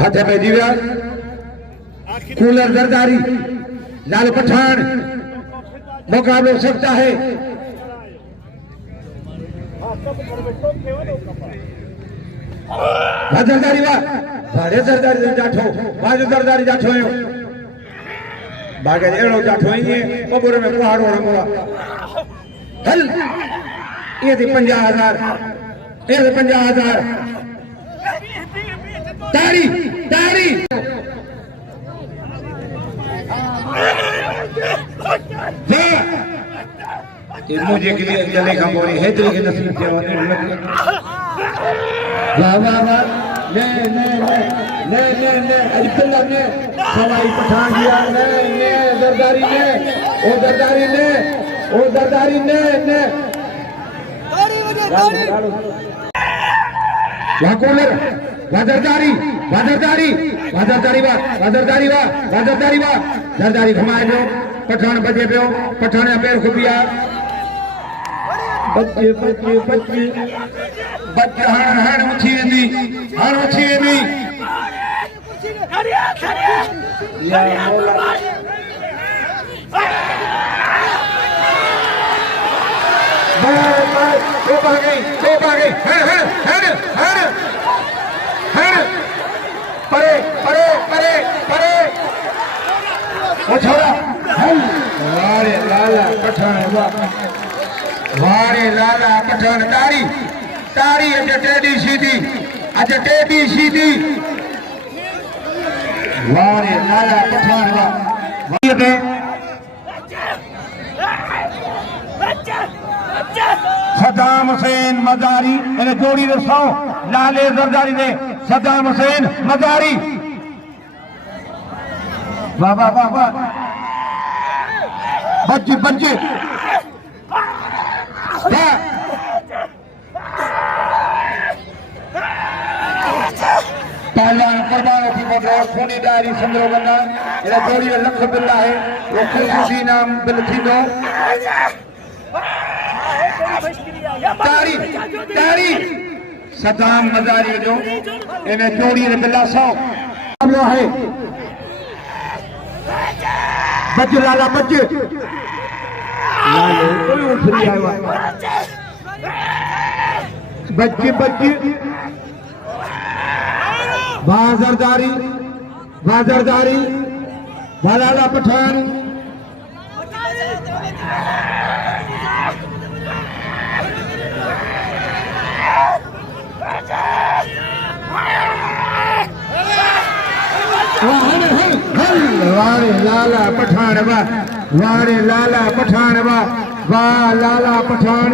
हाथ में जीवा कूलर जरदारी लाल पठान मुकाबले सकता है जरदारी भाड़े जरदारी जाठो बाजू जरदारी जाठो बागे एड़ो जाठो ही बबूर में पहाड़ो रंगोला हल ये थी 50,000 ये थी 50,000 तारी तारी ये मुझे के लिए चले का बोरी है दिल के नसीब के वाले वाह वाह वाह ने ने ने ने ने अब्दुल्ला ने सवाई पठान दिया ने दरदारी ने ओ दरदारी ने ओ दरदारी ने तारी वहां कूलर वादरदारी वादरदारी वादरदारी वादरदारी वादरदारी दरदारी घुमाए पियो पठान बजे पियो पठान पैर खुबिया बच्चे बच्चे बच्चे बच्चे हण उठी वेंदी या मौला तो भागे हण परे परे परे परे ओ छोरा वारे लाला पठान वारे लाला पठान तारी तारी अज टेडी सीधी वारे लाला पठान सद्दाम हुसैन मदारी इन जोड़ी दसो लाले जरदारी ने सद्दाम हुसैन मदारी वाह वाह वाह वाह बच्चे बच्चे पहला कुर्बान थी बदलो खूनी डायरी संदरो बना इन जोड़ी में लख बिल है वो खुशी नाम बिल थींदो तारी तारी सद्दाम मदारी जो इन जोड़ी में बिल्ला 100 मामलो है बच्चे लाला बच्चे लाले कोई उठ नहीं आया बच्चे बच्चे बाजरदारी बाजरदारी लाला पठान वारे लाला पठान वाह वारे लाला पठान वाह वाह लाला पठान